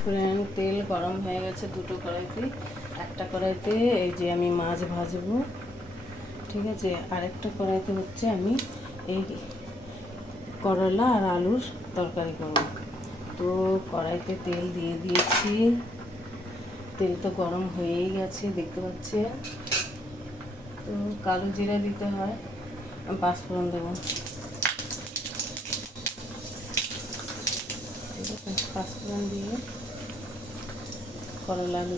Friend, তেল গরম হয়ে গেছে দুটো কড়াইতে। একটা কড়াইতে এই যে আমি মাছ ভাজবো, ঠিক আছে। আরেকটা কড়াইতে হচ্ছে আমি এই করলা আর আলুর তরকারি করব। তো কড়াইতে তেল দিয়ে দিয়েছি, তেল তো গরম হয়েই গেছে দেখতে পাচ্ছি। তো কালো জিরা দিতে হয়, আমি পাঁচফোড়ন দেবো, ঠিক আছে। পাঁচফোড়ন দিয়ে করলা আলু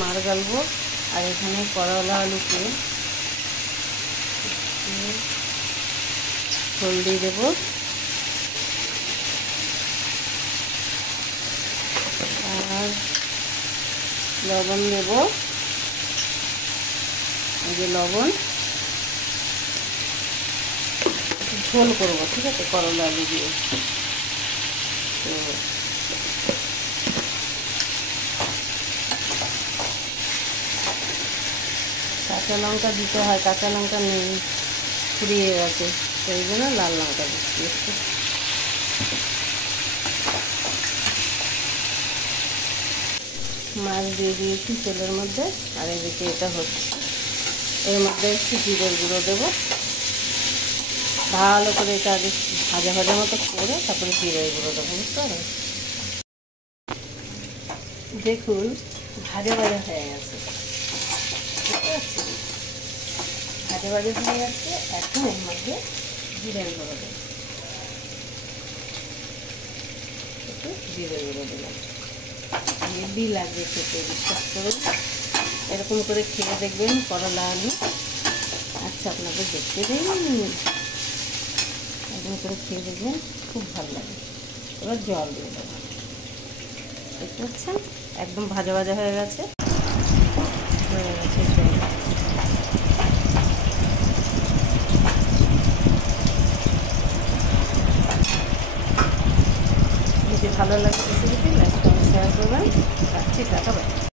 মার গালবো, আর এখানে করলা আলুকে হলদি দেবো, আর লবণ দেব, এই যে লবণ। ঝোল করবো, ঠিক আছে, করলা আলু দিয়ে। তো কাঁচা লঙ্কা দিতে হয়, কাঁচা লঙ্কা নেই, ফুরিয়ে গেছে, সেই জন্য লাল লঙ্কা দিচ্ছি একটু। মাছ দিয়ে দিয়েছি তেলের মধ্যে, আর এদিকে এটা হচ্ছে, এর মধ্যে একটু জিরের গুঁড়ো দেবো। ভালো করে এটা আগে ভাজা ভাজা মতো করে তারপরে জিরের গুঁড়ো দেবো, বুঝতে পারেন। দেখুন ভাজা ভাজা হয়ে গেছে, বুঝতে পারছি, ভাজা ভাজা হয়ে গেছে। এখন এর মধ্যে জিরের গুঁড়ো দেবো, একটু জিরের গুঁড়ো দিলাম। হেভি লাগবে খেতে, বিশ্বাস করুন। এরকম করে খেয়ে দেখবেন করলা আলু। আচ্ছা, আপনাদের দেখতে দেয়নি, এরকম করে খেয়ে দেখবেন, খুব ভালো লাগে। এবার জল দিয়ে দেবো, দেখতে পাচ্ছেন একদম ভাজা ভাজা হয়ে গেছে, হয়ে গেছে জল। যদি ভালো লাগে রেসিপিটি লাইক কমেন্ট শেয়ার করবেন। রাখছি, টাটা, বাই।